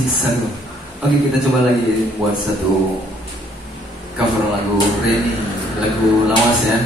Siksa. Oke, kita coba lagi buat satu cover lagu Reny, lagu lawas ya.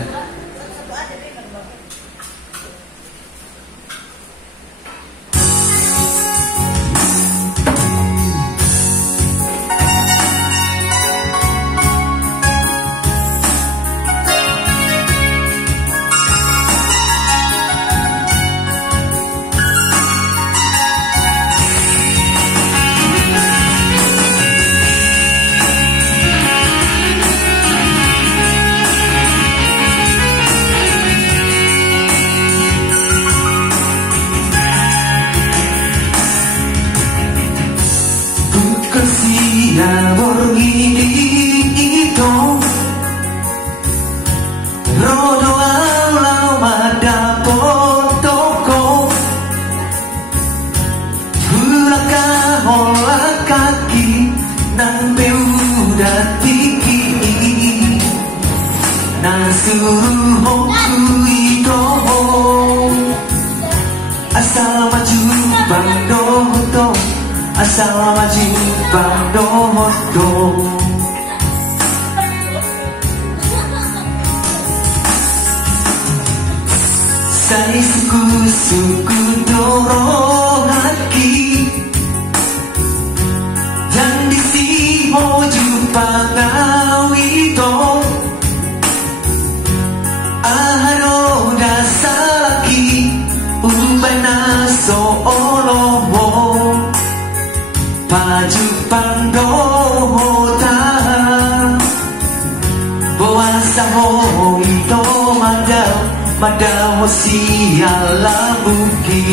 Asal maju bandoto, asal maju bandoto. Saya suku dorong hati, dan di sini jumpa ngawito. Aharo dasaki ubana sooloho paju pandohota boasa ho ito madao siya labuki.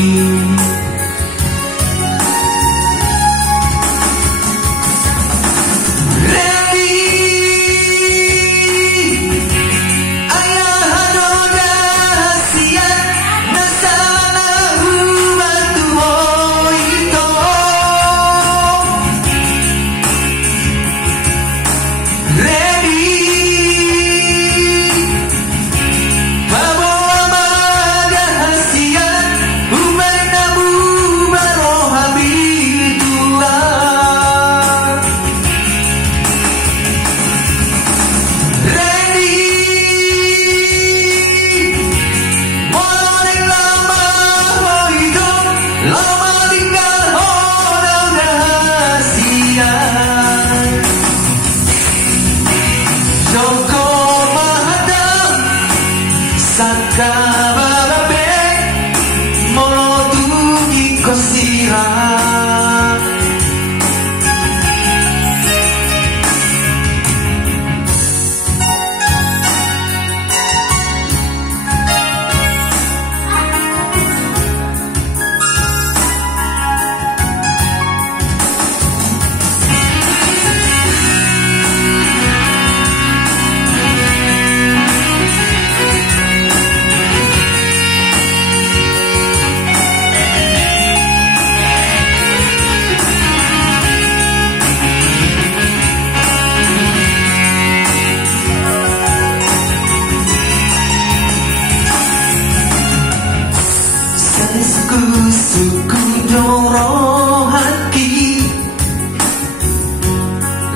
Suku dorong hati,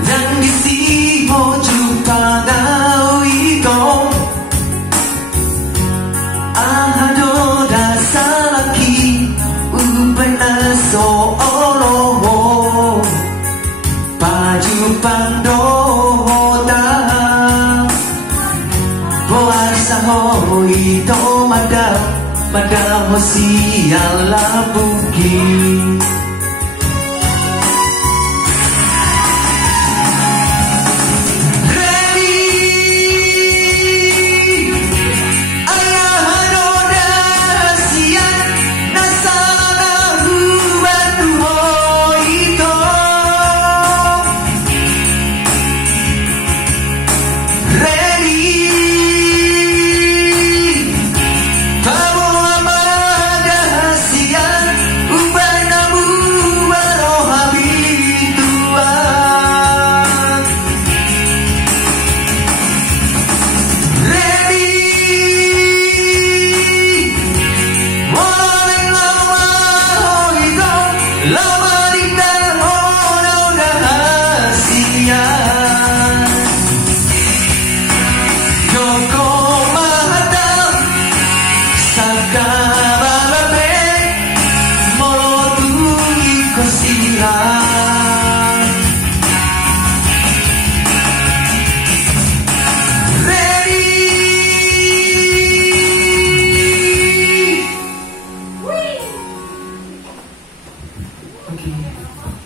dan di sini jumpa ngawito. Ahado dasaki ubana sooloho paju pandohota boasa ho ito madamo siya labuki. Okay.